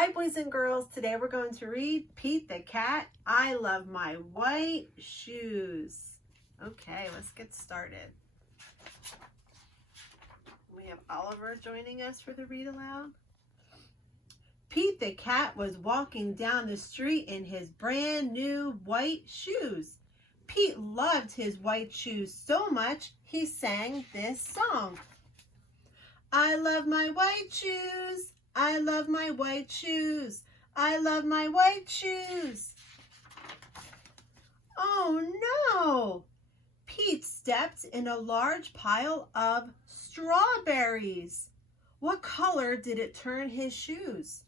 Hi boys and girls, today we're going to read Pete the Cat, I Love My White Shoes. Okay, let's get started. We have Oliver joining us for the read aloud. Pete the cat was walking down the street in his brand new white shoes. Pete loved his white shoes so much he sang this song. I love my white shoes. I love my white shoes. I love my white shoes. Oh no! Pete stepped in a large pile of strawberries. What color did it turn his shoes?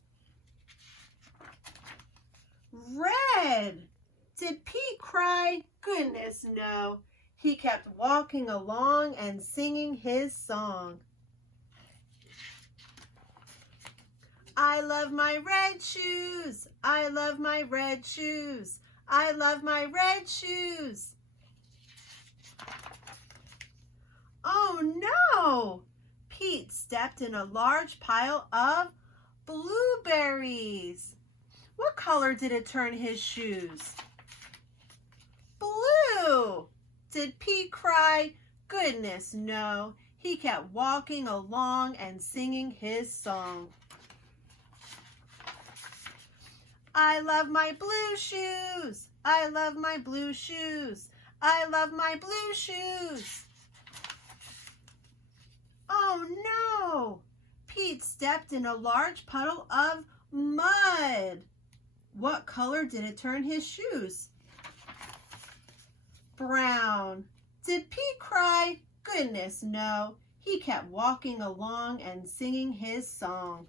Red! Did Pete cry? Goodness no. He kept walking along and singing his song. I love my red shoes. I love my red shoes. I love my red shoes. Oh no! Pete stepped in a large pile of blueberries. What color did it turn his shoes? Blue! Did Pete cry? Goodness no. He kept walking along and singing his song. I love my blue shoes. I love my blue shoes. I love my blue shoes. Oh no! Pete stepped in a large puddle of mud. What color did it turn his shoes? Brown. Did Pete cry? Goodness no. He kept walking along and singing his song.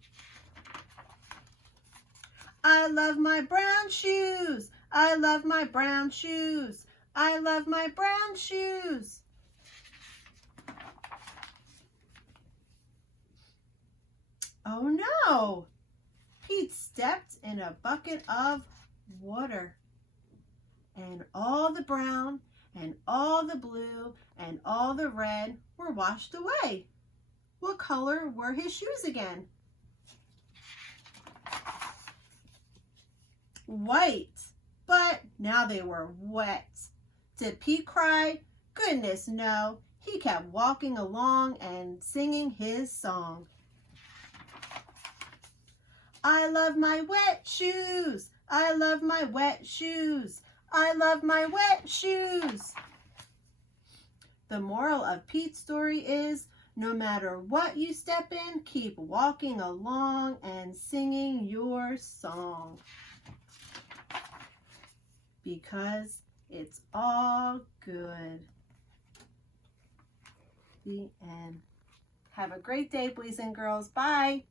I love my brown shoes. I love my brown shoes. I love my brown shoes. Oh no! Pete stepped in a bucket of water. And all the brown and all the blue and all the red were washed away. What color were his shoes again? White, but now they were wet. Did Pete cry? Goodness no. He kept walking along and singing his song. I love my wet shoes. I love my wet shoes. I love my wet shoes. The moral of Pete's story is, no matter what you step in, keep walking along and singing your song. Because it's all good. The end. Have a great day, boys and girls. Bye.